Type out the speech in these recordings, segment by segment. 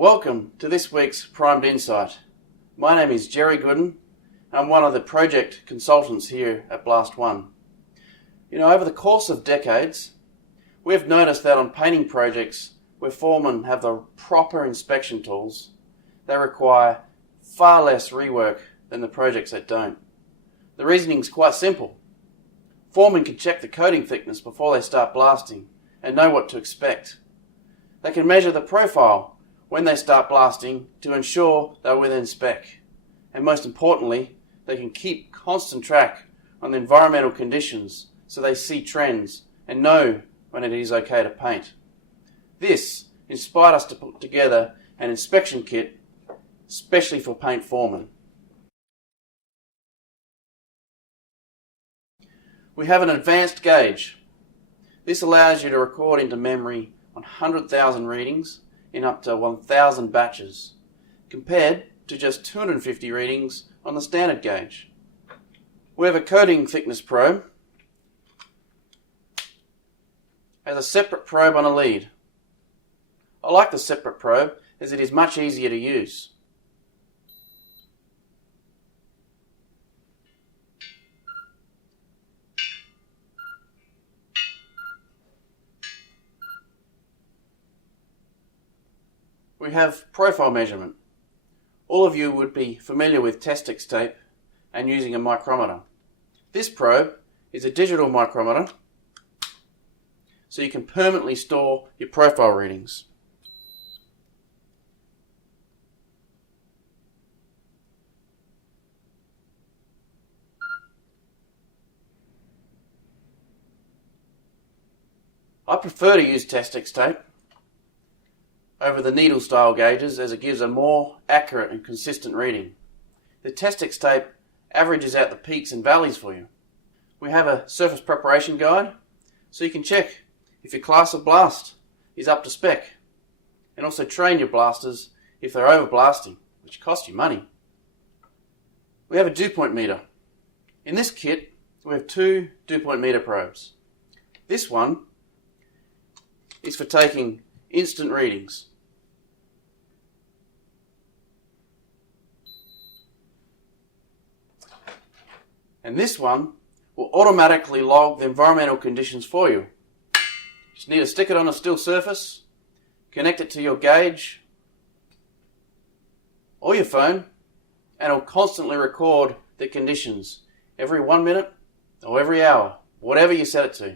Welcome to this week's Primed Insight. My name is Jerry Gooden. I'm one of the project consultants here at BlastOne. Over the course of decades, we've noticed that on painting projects where foremen have the proper inspection tools, they require far less rework than the projects that don't. The reasoning is quite simple. Foremen can check the coating thickness before they start blasting and know what to expect. They can measure the profile when they start blasting to ensure they're within spec. And most importantly, they can keep constant track on the environmental conditions so they see trends and know when it is okay to paint. This inspired us to put together an inspection kit especially for paint foremen. We have an advanced gauge. This allows you to record into memory 100,000 readings in up to 1,000 batches, compared to just 250 readings on the standard gauge. We have a coating thickness probe as a separate probe on a lead. I like the separate probe as it is much easier to use. We have profile measurement. All of you would be familiar with Testex tape and using a micrometer. This probe is a digital micrometer, so you can permanently store your profile readings. I prefer to use Testex tape over the needle style gauges as it gives a more accurate and consistent reading. The Testex tape averages out the peaks and valleys for you. We have a surface preparation guide so you can check if your class of blast is up to spec and also train your blasters if they're over blasting, which costs you money. We have a dew point meter. In this kit we have two dew point meter probes. This one is for taking instant readings. And this one will automatically log the environmental conditions for you. Just need to stick it on a still surface, connect it to your gauge or your phone, and it'll constantly record the conditions every 1 minute or every hour, whatever you set it to.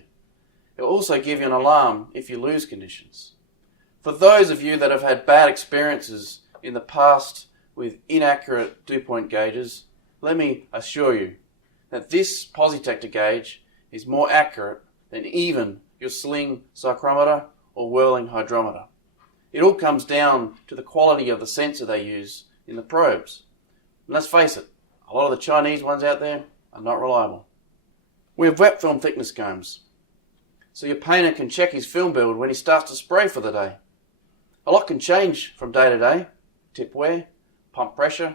It will also give you an alarm if you lose conditions. For those of you that have had bad experiences in the past with inaccurate dew point gauges, let me assure you that this positector gauge is more accurate than even your sling psychrometer or whirling hydrometer. It all comes down to the quality of the sensor they use in the probes. And let's face it, a lot of the Chinese ones out there are not reliable. We have wet film thickness combs, so your painter can check his film build when he starts to spray for the day. A lot can change from day to day: tip wear, pump pressure,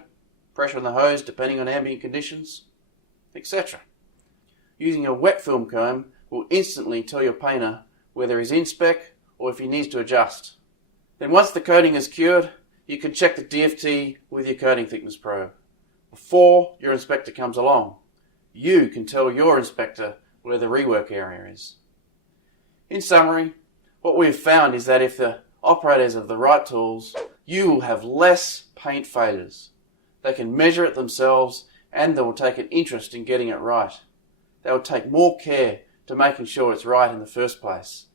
pressure on the hose depending on ambient conditions, etc. Using a wet film comb will instantly tell your painter whether he's in spec or if he needs to adjust. Then once the coating is cured, you can check the DFT with your coating thickness probe. Before your inspector comes along, you can tell your inspector where the rework area is. In summary, what we've found is that if the operators have the right tools, you will have less paint failures. They can measure it themselves and they will take an interest in getting it right. They will take more care to making sure it's right in the first place.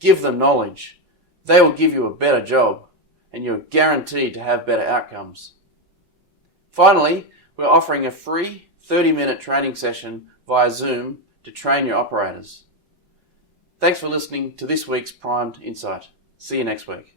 Give them knowledge. They will give you a better job and you're guaranteed to have better outcomes. Finally, we're offering a free 30-minute training session via Zoom to train your operators. Thanks for listening to this week's Primed Insight. See you next week.